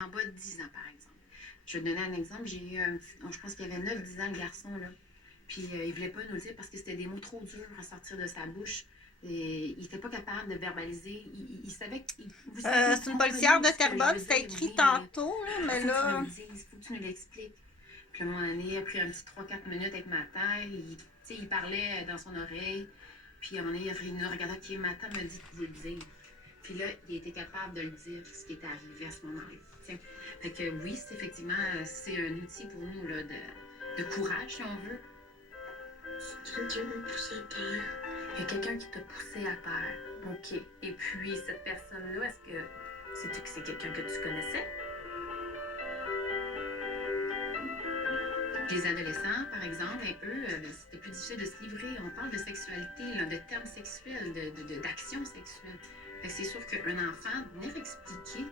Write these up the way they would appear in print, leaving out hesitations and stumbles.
En bas de 10 ans, par exemple. Je vais te donner un exemple. J'ai eu je pense qu'il y avait 9-10 ans, le garçon, là. Puis il ne voulait pas nous le dire parce que c'était des mots trop durs à sortir de sa bouche. Et il n'était pas capable de verbaliser. Il savait que. Vous savez, C'est une comprenez policière de ce que je Terrebonne, veux c'était dire, écrit oui, tantôt, là, mais faut que tu me là... le dises, faut que tu me l'expliques. Puis à un moment donné, il a pris un petit 3-4 minutes avec ma taille. Il parlait dans son oreille. Puis à un moment donné, il nous regardait, OK, ma tante me dit qu'il veut le dire. Puis là, il était capable de le dire, ce qui était arrivé à ce moment-là. Fait que oui, c'est effectivement, c'est un outil pour nous là, de courage, si on veut. Quelqu'un m'a poussé à terre. Il y a quelqu'un qui t'a poussé à terre. OK. Et puis, cette personne-là, est-ce que c'est quelqu'un que tu connaissais? Les adolescents, par exemple, eux, c'était plus difficile de se livrer. On parle de sexualité, là, de termes sexuels, d'actions sexuelles. Fait que c'est sûr qu'un enfant, venir expliquer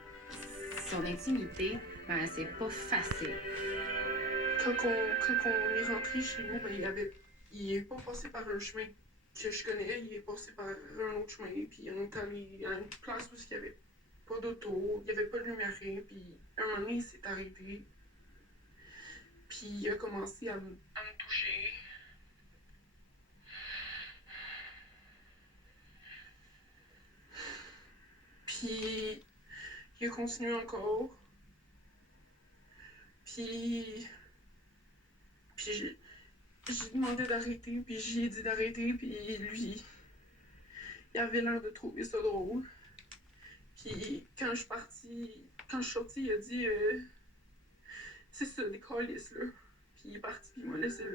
son intimité, ben, c'est pas facile. Quand on est rentré chez nous, ben, il est pas passé par un chemin que je connais, il est passé par un autre chemin. Puis on est allé à une place où il n'y avait pas d'auto, il n'y avait pas de lumière, puis un moment donné, il s'est arrêté. Puis il a commencé à me toucher. Puis il a continué encore. Puis j'ai demandé d'arrêter, puis j'ai dit d'arrêter, puis lui, il avait l'air de trouver ça drôle. Puis quand je suis sortie, il a dit c'est ça, des câlisses, là. Puis il est parti, puis il m'a laissé là.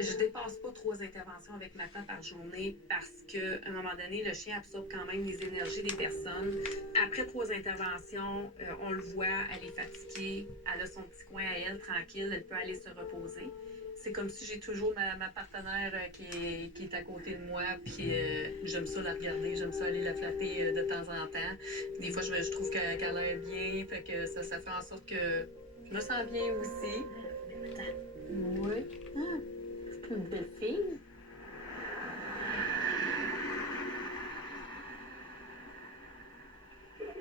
Je dépasse pas 3 interventions avec ma tante par journée parce qu'à un moment donné, le chien absorbe quand même les énergies des personnes. Après 3 interventions, on le voit, elle est fatiguée, elle a son petit coin à elle, tranquille, elle peut aller se reposer. C'est comme si j'ai toujours ma partenaire qui est à côté de moi, puis j'aime ça la regarder, j'aime ça aller la flatter de temps en temps. Des fois, je trouve qu'elle a l'air bien, fait que ça fait en sorte que je me sens bien aussi. Oui. C'est une belle fille.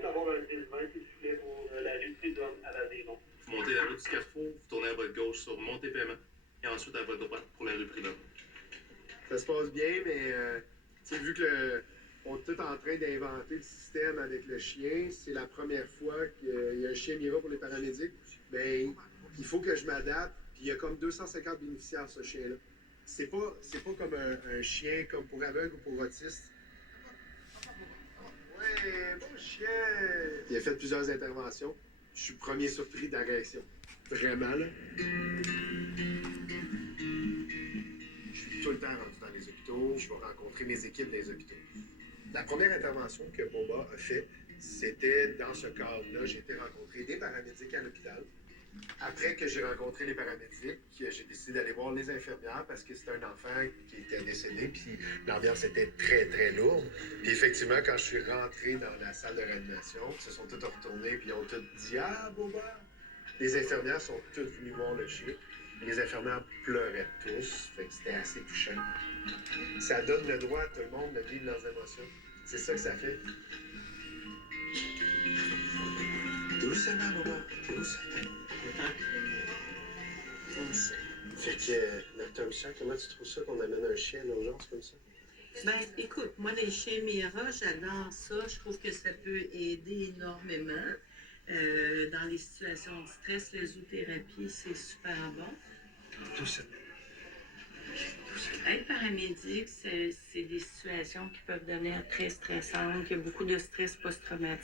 D'avoir un élément qui soufflait pour la réussite à la maison. Vous montez la rue du Carrefour, vous tournez à votre gauche sur Montépaiement et ensuite à votre droite pour la rue Prud'homme. Ça se passe bien, mais vu que on est tous en train d'inventer le système avec le chien, c'est la première fois qu'il y a un chien Mira pour les paramédics, ben, il faut que je m'adapte, puis il y a comme 250 bénéficiaires, ce chien-là. C'est pas comme un chien comme pour aveugle ou pour autiste. Ouais, bon chien! Il a fait plusieurs interventions. Je suis premier surpris de la réaction. Vraiment, là. Je suis tout le temps rendu dans les hôpitaux. Je vais rencontrer mes équipes dans les hôpitaux. La première intervention que Boba a fait, c'était dans ce cadre-là. J'ai été rencontrer des paramédics à l'hôpital. Après que j'ai rencontré les paramédics, j'ai décidé d'aller voir les infirmières parce que c'était un enfant qui était décédé, puis l'ambiance était très, très lourde. Puis effectivement, quand je suis rentré dans la salle de réanimation, ils se sont tous retournés, puis ils ont tous dit « Ah, Boba! » Les infirmières sont toutes venues voir le chien. Les infirmières pleuraient tous, fait que c'était assez touchant. Ça donne le droit à tout le monde de vivre leurs émotions. C'est ça que ça fait. Doucement, Boba, doucement. Fait que, Dr. Michel, comment tu trouves ça qu'on amène un chien à l'urgence comme ça? Ben, écoute, moi, les chiens Mira, j'adore ça. Je trouve que ça peut aider énormément. Dans les situations de stress, la zoothérapie, c'est super bon. Doucement. Être paramédic, c'est des situations qui peuvent devenir très stressantes. Il y a beaucoup de stress post-traumatique.